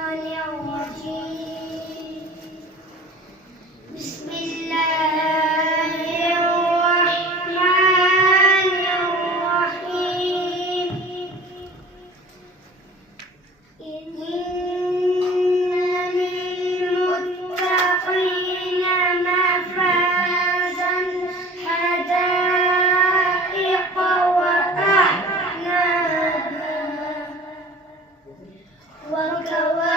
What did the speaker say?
الرجيم. بسم الله الرحمن الرحيم. إن للمتقين مفازا حدائق وأعنابا وكواعب